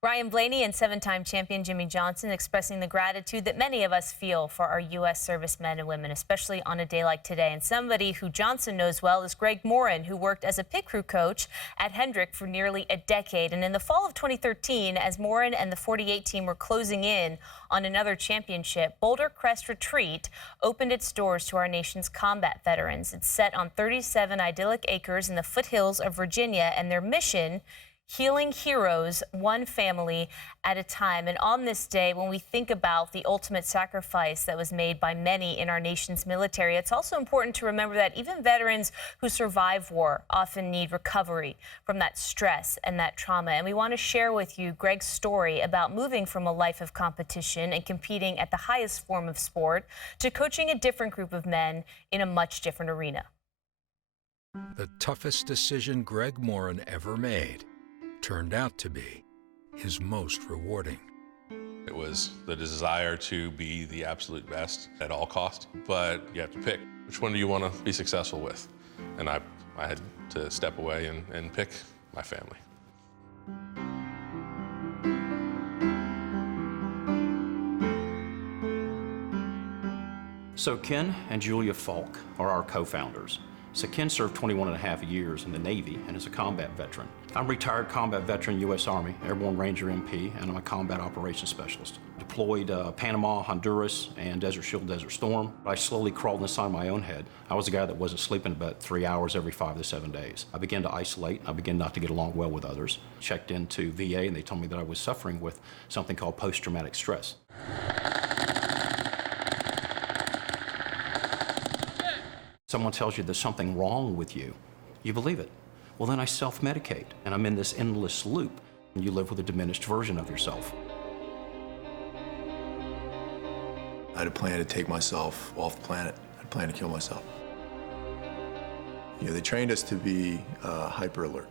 Ryan Blaney and seven-time champion Jimmy Johnson expressing the gratitude that many of us feel for our U.S. servicemen and women, especially on a day like today. And somebody who Johnson knows well is Greg Morin, who worked as a pit crew coach at Hendrick for nearly a decade. And in the fall of 2013, as Morin and the 48 team were closing in on another championship, Boulder Crest Retreat opened its doors to our nation's combat veterans. It's set on 37 idyllic acres in the foothills of Virginia, and their mission, healing heroes, one family at a time. And on this day, when we think about the ultimate sacrifice that was made by many in our nation's military, it's also important to remember that even veterans who survive war often need recovery from that stress and that trauma. And we want to share with you Greg's story about moving from a life of competition and competing at the highest form of sport to coaching a different group of men in a much different arena. The toughest decision Greg Morin ever made turned out to be his most rewarding. It was the desire to be the absolute best at all costs, but you have to pick which one do you want to be successful with. And I had to step away and pick my family. So Ken and Julia Falk are our co-founders. So Ken served 21 and a half years in the Navy and is a combat veteran. I'm a retired combat veteran, U.S. Army, Airborne Ranger MP, and I'm a combat operations specialist. Deployed Panama, Honduras, and Desert Shield, Desert Storm. I slowly crawled inside my own head. I was a guy that wasn't sleeping about 3 hours every 5 to 7 days. I began to isolate. I began not to get along well with others. Checked into VA, and they told me that I was suffering with something called post-traumatic stress. Someone tells you there's something wrong with you, you believe it. Well, then I self-medicate, and I'm in this endless loop, and you live with a diminished version of yourself. I had a plan to take myself off the planet. I had a plan to kill myself. You know, they trained us to be hyper alert.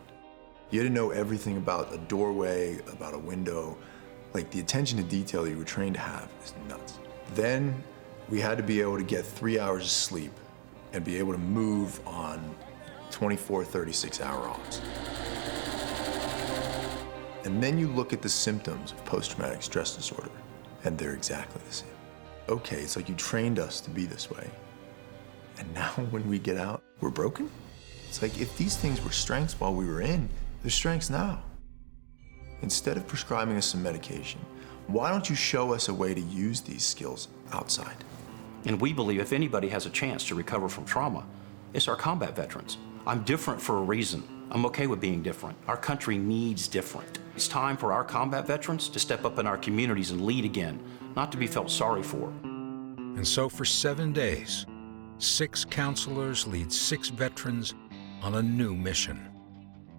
You had to know everything about a doorway, about a window. Like, the attention to detail that you were trained to have is nuts. Then we had to be able to get 3 hours of sleep and be able to move on 24, 36-hour odds. And then you look at the symptoms of post-traumatic stress disorder, and they're exactly the same. Okay, it's like you trained us to be this way, and now when we get out, we're broken? It's like if these things were strengths while we were in, they're strengths now. Instead of prescribing us some medication, why don't you show us a way to use these skills outside? And we believe if anybody has a chance to recover from trauma, it's our combat veterans. I'm different for a reason. I'm okay with being different. Our country needs different. It's time for our combat veterans to step up in our communities and lead again, not to be felt sorry for. And so for 7 days, 6 counselors lead 6 veterans on a new mission.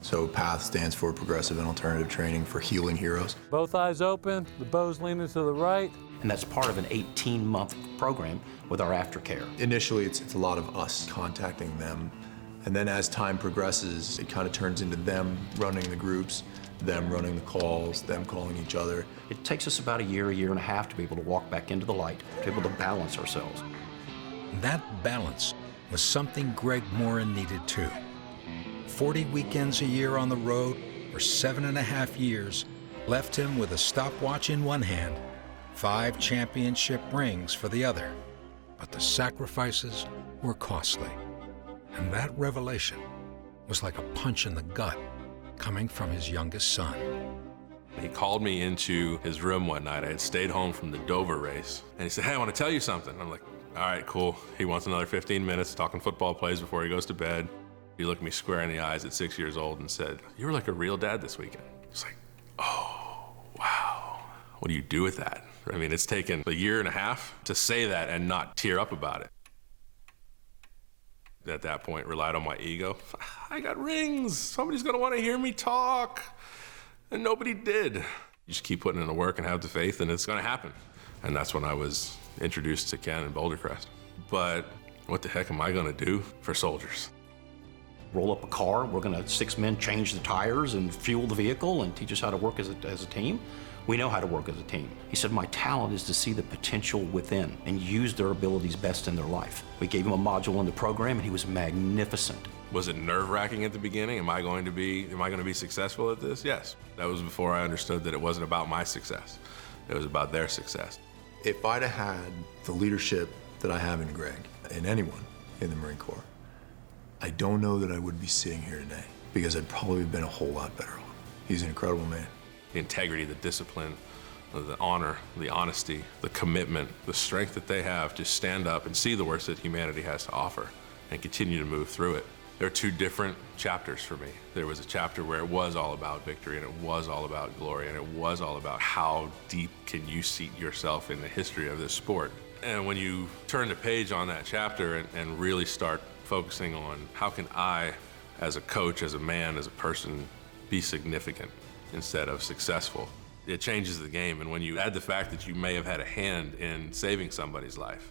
So PATH stands for Progressive and Alternative Training for Healing Heroes. Both eyes open, the bow's leaning to the right. And that's part of an 18-month program with our aftercare. Initially, it's a lot of us contacting them. And then as time progresses, it kind of turns into them running the groups, them running the calls, them calling each other. It takes us about a year and a half to be able to walk back into the light, to be able to balance ourselves. That balance was something Greg Morin needed too. 40 weekends a year on the road for 7.5 years left him with a stopwatch in one hand, 5 championship rings for the other. But the sacrifices were costly. And that revelation was like a punch in the gut coming from his youngest son. He called me into his room one night. I had stayed home from the Dover race. And he said, "Hey, I want to tell you something." I'm like, all right, cool. He wants another 15 minutes talking football plays before he goes to bed. He looked me square in the eyes at 6 years old and said, "You were like a real dad this weekend." I was like, oh, wow. What do you do with that? I mean, it's taken a year and a half to say that and not tear up about it. At that point, relied on my ego. I got rings. Somebody's gonna want to hear me talk. And nobody did. You just keep putting in the work and have the faith, and it's gonna happen. And that's when I was introduced to Ken and Boulder Crest. But what the heck am I gonna do for soldiers? Roll up a car, we're gonna 6 men change the tires and fuel the vehicle and teach us how to work as a team. We know how to work as a team. He said, my talent is to see the potential within and use their abilities best in their life. We gave him a module in the program and he was magnificent. Was it nerve-wracking at the beginning? Am I going to be successful at this? Yes. That was before I understood that it wasn't about my success. It was about their success. If I'd have had the leadership that I have in Greg, and anyone in the Marine Corps, I don't know that I would be sitting here today, because I'd probably been a whole lot better off. He's an incredible man. The integrity, the discipline, the honor, the honesty, the commitment, the strength that they have to stand up and see the worst that humanity has to offer and continue to move through it. There are two different chapters for me. There was a chapter where it was all about victory, and it was all about glory, and it was all about how deep can you seat yourself in the history of this sport. And when you turn the page on that chapter and really start focusing on how can I, as a coach, as a man, as a person, be significant instead of successful, it changes the game. And when you add the fact that you may have had a hand in saving somebody's life,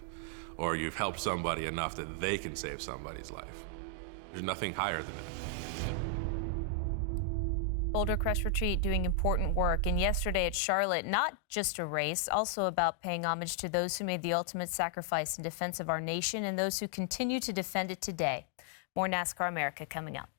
or you've helped somebody enough that they can save somebody's life, there's nothing higher than that. Boulder Crest Retreat doing important work. And yesterday at Charlotte, not just a race, also about paying homage to those who made the ultimate sacrifice in defense of our nation and those who continue to defend it today. More NASCAR America coming up.